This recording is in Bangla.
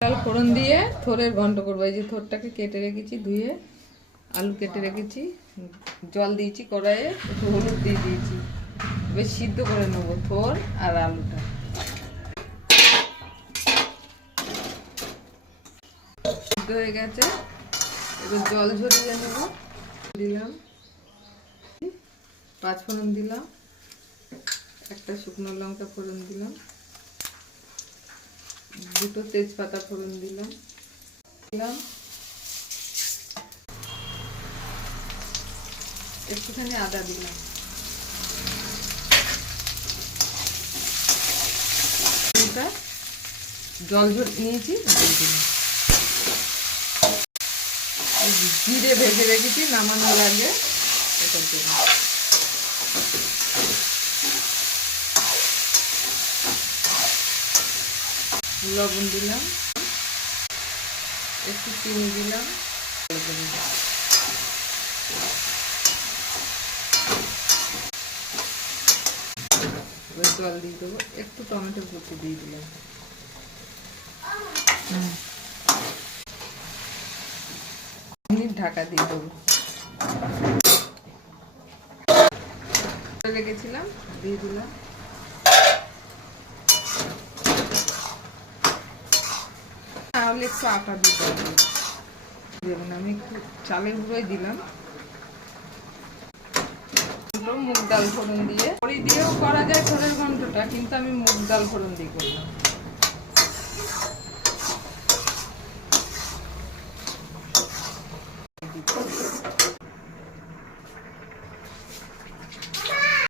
ডাল ফোড়ন দিয়ে থোড়ের ঘন্ট করবো। এই যে থোরটাকে কেটে রেখেছি, ধুয়ে আলু কেটে রেখেছি, জল দিয়েছি কড়াইয়ে, একটু হলুদ দিয়ে দিয়েছি, বেশ সিদ্ধ করে নেবো থোর আর আলুটা। সিদ্ধ হয়ে গেছে, এবার জল ঝরিয়ে নেবো। দিলাম 5 ফোড়ন দিলাম, একটা শুকনো লঙ্কা ফোড়ন দিলাম, 2টো তেজপাতা ফোড়ন দিলাম, একটুখানি আদা দিলাম, জল নিয়েছি দিলাম, জিরে ভেজে রেখেছি নামানোর আগে, এটার জন্য লবণ দিলাম, একটু চিনি দিলাম, জল দিয়ে দেবো, একটু টমেটো কুচি দিয়ে দিলাম, ঢাকা দিয়ে দেবো। রেখেছিলাম দিয়ে দিলাম, তাহলে একটু আটা দিতে হবে, যেমন আমি একটু চালের গুঁড়োই দিলাম। মুগ ডাল ফোড়ন দিয়ে, বড়ি দিয়েও করা যায় থোড়ের ঘন্টটা, কিন্তু আমি মুগ ডাল ফোড়ন দিয়ে করলাম।